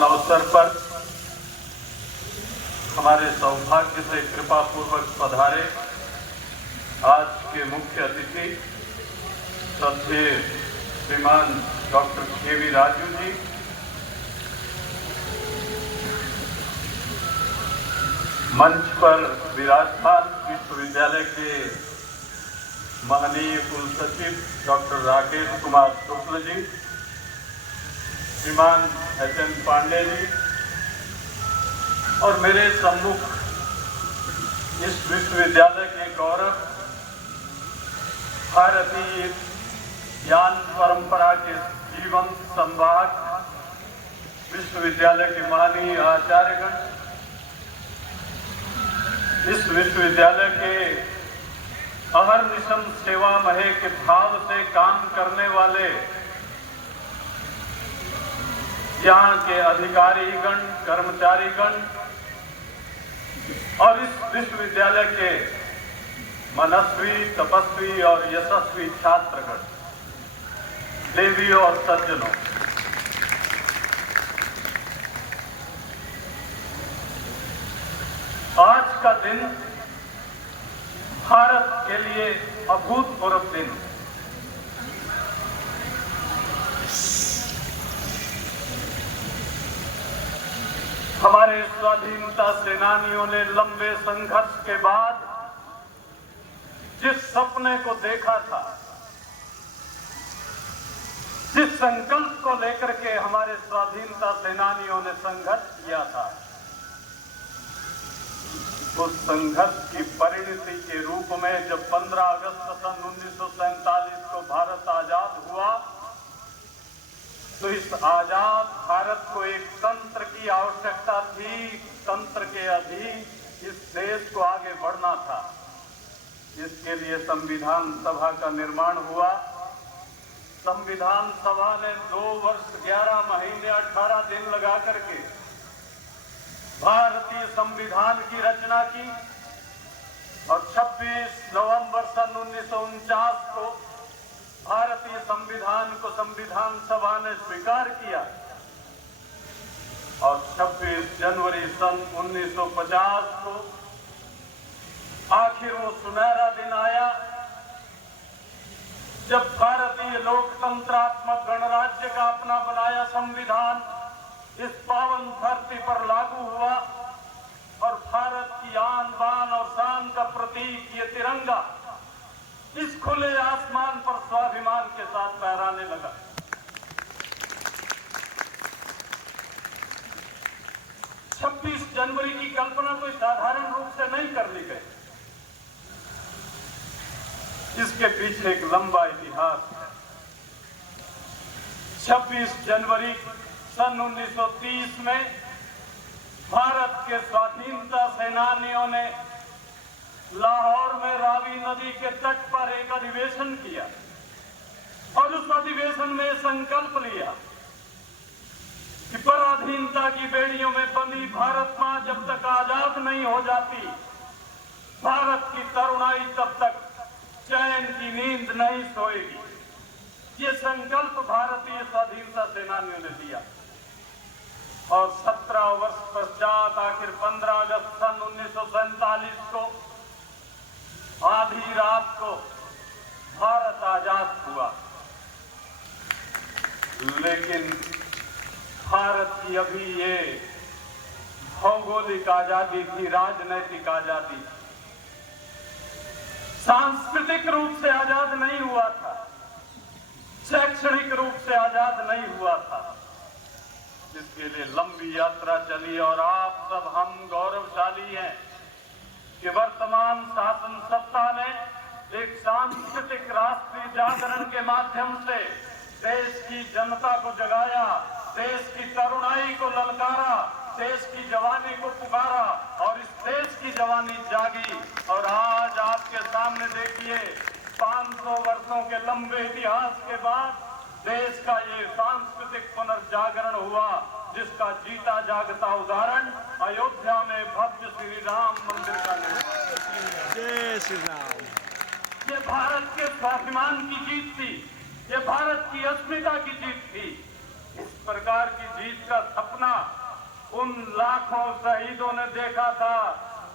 पावन अवसर पर हमारे सौभाग्य से कृपा पूर्वक पधारे आज के मुख्य अतिथि श्रद्धेय श्रीमान डॉक्टर के.वी. राजू जी, मंच पर विराजमान विश्वविद्यालय के माननीय कुलसचिव डॉक्टर राकेश कुमार शुक्ल जी, श्रीमान एच.एन. पांडे जी और मेरे सम्मुख इस विश्वविद्यालय के गौरव भारतीय ज्ञान परंपरा के जीवंत संवाहक विश्वविद्यालय के माननीय आचार्यगण, इस विश्वविद्यालय के अहर्निशम सेवा महे के भाव से काम करने वाले यहाँ के अधिकारीगण, कर्मचारीगण और इस विश्वविद्यालय के मनस्वी, तपस्वी और यशस्वी छात्रगण, देवियों और सज्जनों, आज का दिन भारत के लिए अभूतपूर्व दिन। हमारे स्वाधीनता सेनानियों ने लंबे संघर्ष के बाद जिस सपने को देखा था, जिस संकल्प को लेकर के हमारे स्वाधीनता सेनानियों ने संघर्ष किया था, उस संघर्ष की परिणति के रूप में जब 15 अगस्त सन 1947 को भारत आजाद हुआ, तो इस आजाद भारत को एक तंत्र की आवश्यकता थी। तंत्र के अधीन इस देश को आगे बढ़ना था। इसके लिए संविधान सभा का निर्माण हुआ। संविधान सभा ने 2 वर्ष 11 महीने 18 दिन लगा करके भारतीय संविधान की रचना की और 26 नवंबर सन 1949 को भारतीय संविधान को संविधान सभा ने स्वीकार किया और 26 जनवरी सन 1950 को आखिर वो सुनहरा दिन आया जब भारतीय लोकतंत्रात्मक गणराज्य का अपना बनाया संविधान इस पावन धरती पर लागू हुआ और भारत की आन बान और शान का प्रतीक ये तिरंगा इस खुले आसमान पर स्वाभिमान के साथ फहराने लगा। छब्बीस जनवरी की कल्पना कोई साधारण रूप से नहीं कर ली गई। इसके पीछे एक लंबा इतिहास है। 26 जनवरी सन 1930 में भारत के स्वाधीनता सेनानियों ने लाहौर में रावी नदी के तट पर एक अधिवेशन किया और उस अधिवेशन में संकल्प लिया कि पराधीनता की बेड़ियों में बंधी भारत मां जब तक आजाद नहीं हो जाती, भारत की तरुणाई तब तक चैन की नींद नहीं सोएगी। ये संकल्प भारतीय स्वाधीनता सेनानियों ने दिया और 17 वर्ष पश्चात आखिर 15 अगस्त सन 1947 को आधी रात को भारत आजाद हुआ। लेकिन भारत की अभी ये भौगोलिक आजादी थी, राजनैतिक आजादी, सांस्कृतिक रूप से आजाद नहीं हुआ था, शैक्षणिक रूप से आजाद नहीं हुआ था। जिसके लिए लंबी यात्रा चली और आप सब हम गौरवशाली हैं कि वर्तमान शासन सत्ता ने एक सांस्कृतिक राष्ट्रीय जागरण के माध्यम से देश की जनता को जगाया, देश की तरुणाई को ललकारा, देश की जवानी को पुकारा और इस देश की जवानी जागी। और आज आपके सामने देखिए 500 वर्षों के लंबे इतिहास के बाद देश का ये सांस्कृतिक पुनर्जागरण हुआ, जिसका जीता जागता उदाहरण अयोध्या में भव्य श्री राम मंदिर का निर्माण। जय श्री राम। ये भारत के स्वाभिमान की जीत थी, ये भारत की अस्मिता की जीत थी। इस प्रकार की जीत का सपना उन लाखों शहीदों ने देखा था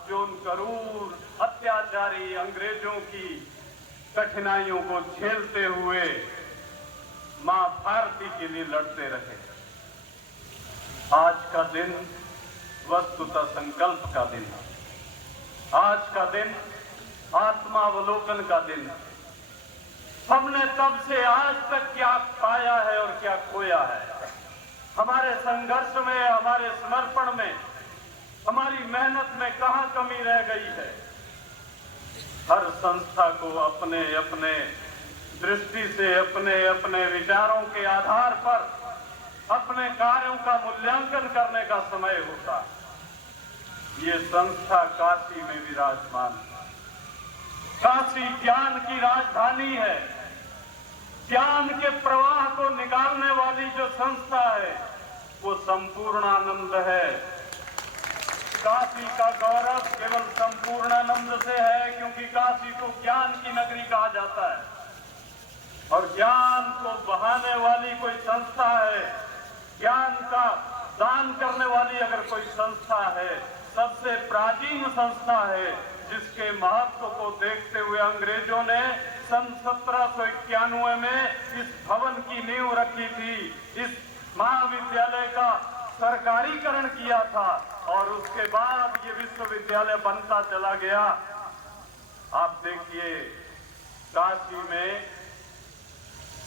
जो उन क्रूर अत्याचारी अंग्रेजों की कठिनाइयों को झेलते हुए मां भारती के लिए लड़ते रहे। आज का दिन वस्तुतः संकल्प का दिन है। आज का दिन आत्मावलोकन का दिन है। हमने तब से आज तक क्या पाया है और क्या खोया है। हमारे संघर्ष में, हमारे समर्पण में, हमारी मेहनत में कहां कमी रह गई है। हर संस्था को अपने अपने दृष्टि से, अपने अपने विचारों के आधार पर अपने कार्यों का मूल्यांकन करने का समय होता। ये संस्था काशी में विराजमान है। काशी ज्ञान की राजधानी है। ज्ञान के प्रवाह को निकालने वाली जो संस्था है वो संपूर्णानंद है। काशी का गौरव केवल संपूर्णानंद से है, क्योंकि काशी को ज्ञान की नगरी कहा जाता है और ज्ञान को बहाने वाली कोई संस्था है, ज्ञान का दान करने वाली अगर कोई संस्था है, सबसे प्राचीन संस्था है, जिसके महत्व को देखते हुए अंग्रेजों ने सन 1791 में इस भवन की नींव रखी थी। इस महाविद्यालय का सरकारीकरण किया था और उसके बाद ये विश्वविद्यालय बनता चला गया। आप देखिए, काशी में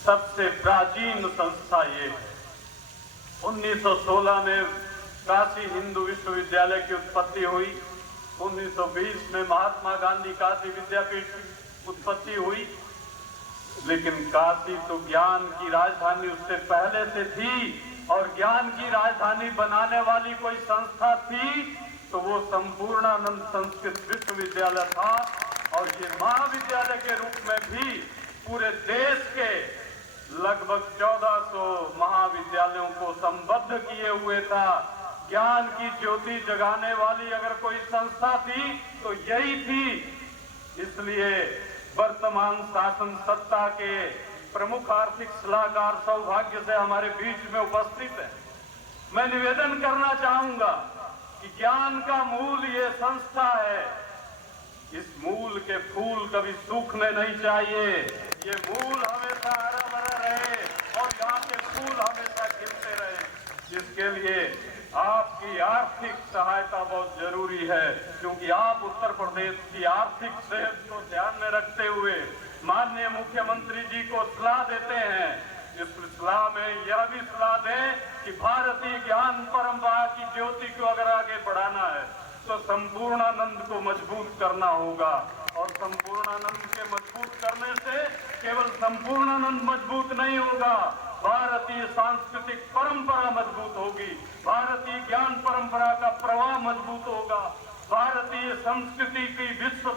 सबसे प्राचीन संस्था ये है। 1916 में काशी हिंदू विश्वविद्यालय की उत्पत्ति हुई। 1920 में महात्मा गांधी काशी विद्यापीठ की उत्पत्ति हुई। लेकिन काशी तो ज्ञान की राजधानी उससे पहले से थी, और ज्ञान की राजधानी बनाने वाली कोई संस्था थी तो वो संपूर्णानंद संस्कृत विश्वविद्यालय था। और ये महाविद्यालय के रूप में भी पूरे देश के लगभग 1400 महाविद्यालयों को संबद्ध किए हुए था। ज्ञान की ज्योति जगाने वाली अगर कोई संस्था थी तो यही थी। इसलिए वर्तमान शासन सत्ता के प्रमुख आर्थिक सलाहकार सौभाग्य से हमारे बीच में उपस्थित है। मैं निवेदन करना चाहूंगा कि ज्ञान का मूल ये संस्था है। इस मूल के फूल कभी सूखने नहीं चाहिए। ये मूल हमेशा हरा भरा रहे और यहाँ के फूल हमेशा खिलते रहे। इसके लिए आपकी आर्थिक सहायता बहुत जरूरी है, क्योंकि आप उत्तर प्रदेश की आर्थिक सेहत को ध्यान में रखते हुए माननीय मुख्यमंत्री जी को सलाह देते हैं। इस सलाह में यह भी सलाह दें कि भारतीय ज्ञान परंपरा की ज्योति को अगर आगे बढ़ाना है तो संपूर्णानंद को मजबूत करना होगा। और संपूर्णानंद के मजबूत करने से केवल संपूर्णानंद मजबूत नहीं होगा, भारतीय सांस्कृतिक परंपरा मजबूत होगी, भारतीय ज्ञान परंपरा का प्रवाह मजबूत होगा, भारतीय संस्कृति की विश्व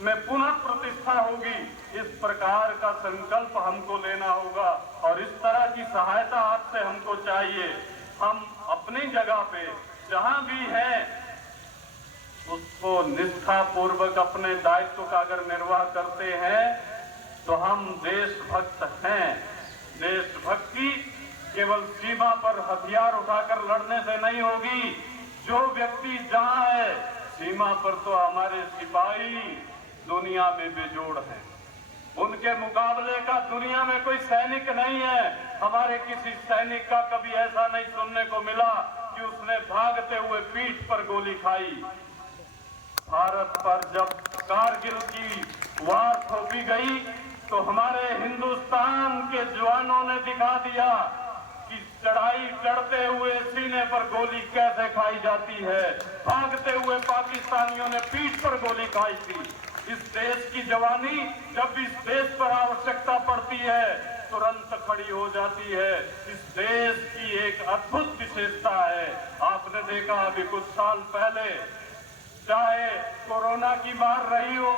में पुनः प्रतिष्ठा होगी। इस प्रकार का संकल्प हमको लेना होगा और इस तरह की सहायता आपसे हमको चाहिए। हम अपनी जगह पे जहां भी हैं उसको निष्ठा पूर्वक अपने दायित्व का अगर निर्वाह करते हैं तो हम देशभक्त हैं। देशभक्ति केवल सीमा पर हथियार उठाकर लड़ने से नहीं होगी। जो व्यक्ति जहां है सीमा पर, तो हमारे सिपाही दुनिया में बेजोड़ हैं। उनके मुकाबले का दुनिया में कोई सैनिक नहीं है। हमारे किसी सैनिक का कभी ऐसा नहीं सुनने को मिला कि उसने भागते हुए पीठ पर गोली खाई। भारत पर जब कारगिल की वार थोपी गई तो हमारे हिंदुस्तान के जवानों ने दिखा दिया कि चढ़ाई चढ़ते हुए सीने पर गोली कैसे खाई जाती है। भागते हुए पाकिस्तानियों ने पीठ पर गोली खाई थी। इस देश की जवानी जब इस देश पर आवश्यकता पड़ती है तुरंत खड़ी हो जाती है। इस देश की एक अद्भुत विशेषता है। आपने देखा अभी कुछ साल पहले, चाहे कोरोना की मार रही हो,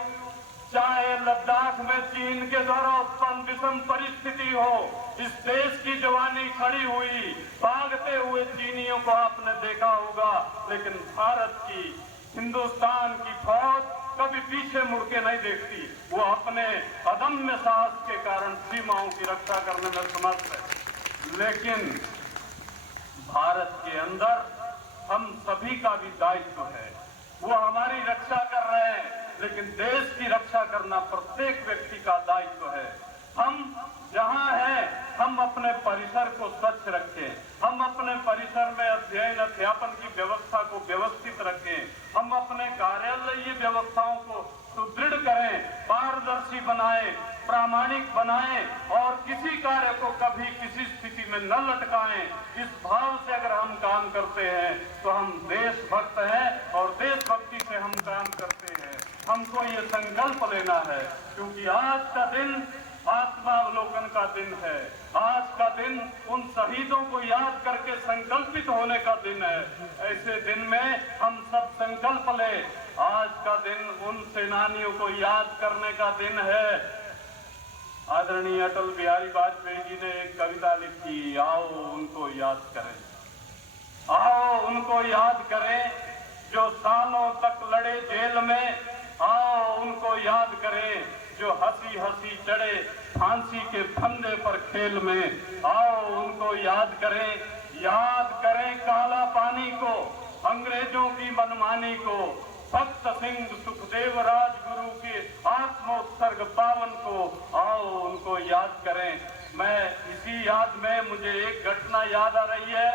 चाहे लद्दाख में चीन के द्वारा उत्पन्न विषम परिस्थिति हो, इस देश की जवानी खड़ी हुई। भागते हुए चीनियों को आपने देखा होगा, लेकिन भारत की, हिंदुस्तान की फौज कभी पीछे मुड़ के नहीं देखती। वो अपने अदम्य साहस के कारण सीमाओं की रक्षा करने में समर्थ है। लेकिन भारत के अंदर हम सभी का भी दायित्व है। वो हमारी रक्षा कर रहे हैं, लेकिन देश की रक्षा करना प्रत्येक व्यक्ति का दायित्व है। हम जहां हैं, हम अपने परिसर को स्वच्छ रखें, हम अपने परिसर में अध्ययन अध्यापन की व्यवस्था को व्यवस्थित रखें, हम अपने कार्यालयीय व्यवस्थाओं को सुदृढ़ करें, पारदर्शी बनाएं, प्रामाणिक बनाएं और किसी कार्य को कभी किसी स्थिति में न लटकाएं। इस भाव से अगर हम काम करते हैं तो हम देशभक्त हैं और देशभक्ति से हम काम करते हैं। हमको ये संकल्प लेना है, क्योंकि आज का दिन आत्मावलोकन का दिन है। आज का दिन उन शहीदों को याद करके संकल्पित होने का दिन है। ऐसे दिन में हम सब संकल्प लें। आज का दिन उन सेनानियों को याद करने का दिन है। आदरणीय अटल बिहारी वाजपेयी जी ने एक कविता लिखी, आओ उनको याद करें, आओ उनको याद करें जो सालों तक लड़े जेल में, आओ उनको याद करें जो हंसी हंसी चढ़े फांसी के फंदे पर खेल में, आओ उनको याद करें काला पानी को, अंग्रेजों की मनमानी को, भक्त सिंह सुखदेव राजगुरु के आत्मोत्सर्ग पावन को, आओ उनको याद करें। मैं इसी याद में मुझे एक घटना याद आ रही है,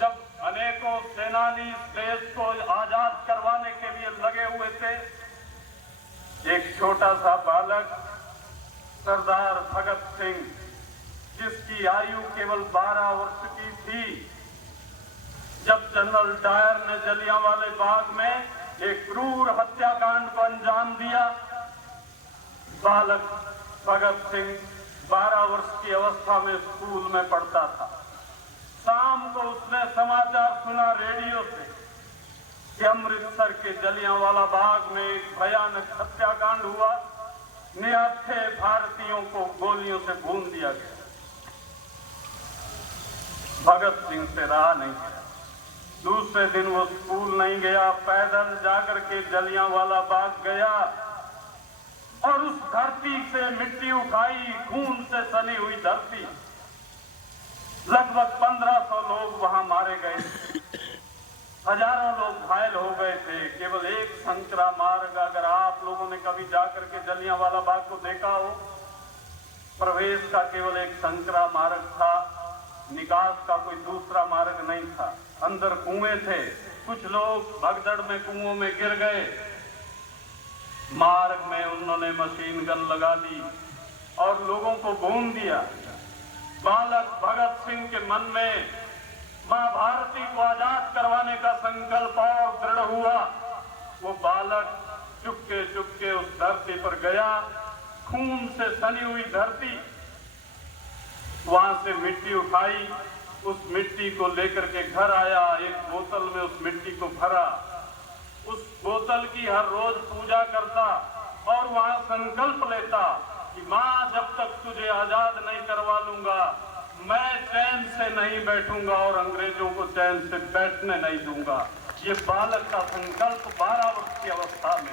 जब अनेकों सेनानी इस देश को आजाद करवाने के लिए लगे हुए थे। एक छोटा सा बालक सरदार भगत सिंह, जिसकी आयु केवल 12 वर्ष की थी, जब जनरल डायर ने जलियांवाले बाग में एक क्रूर हत्याकांड को अंजाम दिया, बालक भगत सिंह 12 वर्ष की अवस्था में स्कूल में पढ़ता था। शाम को उसने समाचार सुना रेडियो से कि अमृतसर के जलियांवाला बाग में एक भयानक हत्याकांड हुआ, निहत्थे भारतीयों को गोलियों से भून दिया गया। भगत सिंह से रहा नहीं गया। दूसरे दिन वो स्कूल नहीं गया, पैदल जाकर के जलियांवाला बाग गया और उस धरती से मिट्टी उठाई, खून से सनी हुई धरती। लगभग 1500 लोग वहां मारे गए, हजारों लोग घायल हो गए थे। केवल एक संकरा मार्ग, अगर आप लोगों ने कभी जाकर के जलियांवाला बाग को देखा हो, प्रवेश का केवल एक संकरा मार्ग था, निकास का कोई दूसरा मार्ग नहीं था। अंदर कुएं थे, कुछ लोग भगदड़ में कुओं में गिर गए। मार्ग में उन्होंने मशीन गन लगा दी और लोगों को भून दिया। बालक भगत सिंह के मन में मां भारती को आजाद करवाने का संकल्प और दृढ़ हुआ। वो बालक चुपके चुपके उस धरती पर गया, खून से सनी हुई धरती, वहां से मिट्टी उठाई, उस मिट्टी को लेकर के घर आया, एक बोतल में उस मिट्टी को भरा, उस बोतल की हर रोज पूजा करता और वहां संकल्प लेता कि मां जब तक तुझे आजाद नहीं करवा लूंगा, मैं चैन से नहीं बैठूंगा और अंग्रेजों को चैन से बैठने नहीं दूंगा। ये बालक का संकल्प 12 वर्ष की अवस्था में।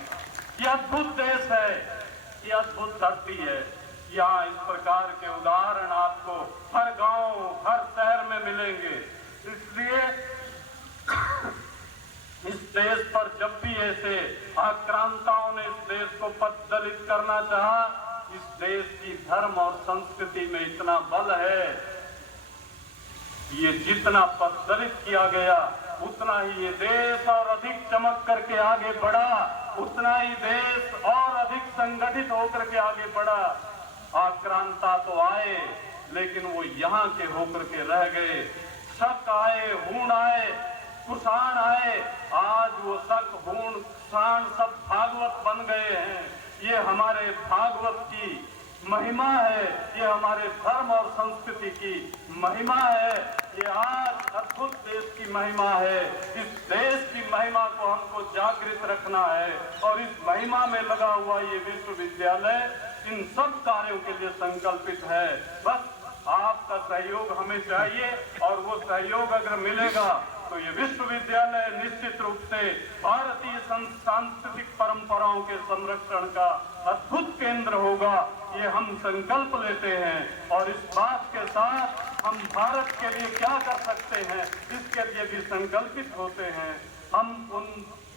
ये अद्भुत देश है, ये अद्भुत धरती है। यहाँ इस प्रकार के उदाहरण आपको हर गांव, हर शहर में मिलेंगे। इसलिए इस देश पर जब भी ऐसे आक्रांताओं ने इस देश को पददलित करना चाहा, इस देश की धर्म और संस्कृति में इतना बल है, ये जितना पददलित किया गया उतना ही ये देश और अधिक चमक करके आगे बढ़ा, उतना ही देश और अधिक संगठित होकर के आगे बढ़ा। आक्रांता तो आए, लेकिन वो यहाँ के होकर के रह गए। शक आए, हूण आए, कुषाण आए, आज वो शक, हूण, कुषाण सब भागवत बन गए हैं। ये हमारे भागवत की महिमा है, ये हमारे धर्म और संस्कृति की महिमा है, ये आज अद्भुत देश की महिमा है। इस देश की महिमा को हमको जागृत रखना है और इस महिमा में लगा हुआ ये विश्वविद्यालय इन सब कार्यों के लिए संकल्पित है। बस आपका सहयोग हमें चाहिए और वो सहयोग अगर मिलेगा तो ये विश्वविद्यालय निश्चित रूप से भारतीय सांस्कृतिक परंपराओं के संरक्षण का अद्भुत केंद्र होगा, ये हम संकल्प लेते हैं। और इस बात के साथ हम भारत के लिए क्या कर सकते हैं, इसके लिए भी संकल्पित होते हैं। हम उन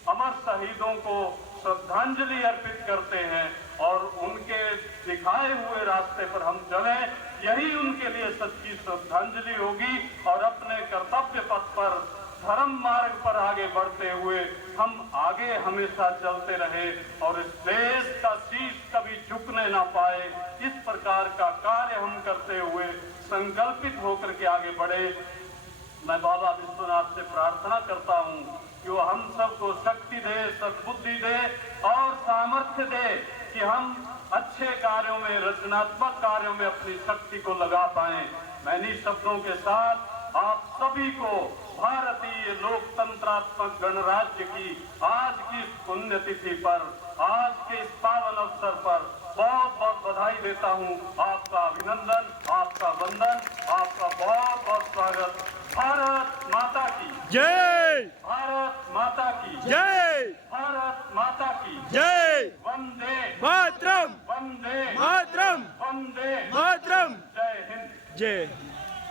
अमर शहीदों को श्रद्धांजलि अर्पित करते हैं और उनके दिखाए हुए रास्ते पर हम चले, यही उनके लिए सच्ची श्रद्धांजलि होगी। और अपने कर्तव्य पथ पर, धर्म मार्ग पर आगे बढ़ते हुए हम आगे हमेशा चलते रहे और इस देश का शीश कभी झुकने ना पाए, इस प्रकार का कार्य हम करते हुए संकल्पित होकर के आगे बढ़े। मैं बाबा विश्वनाथ से प्रार्थना करता हूँ कि वो हम सबको शक्ति दे, सद्बुद्धि दे और सामर्थ्य दे कि हम अच्छे कार्यों में, रचनात्मक कार्यों में अपनी शक्ति को लगा पाएं। मैं इन्हीं शब्दों के साथ आप सभी को भारतीय लोकतंत्रात्मक गणराज्य की आज की पुण्यतिथि पर, आज के इस पावन अवसर पर बहुत बहुत बधाई देता हूँ। आपका अभिनंदन, आपका वंदन, आपका बहुत बहुत स्वागत। भारत माता की जय, भारत माता की जय, भारत माता की जय, वंदे मातरम, वंदे मातरम, वंदे मातरम, जय हिंद। जय।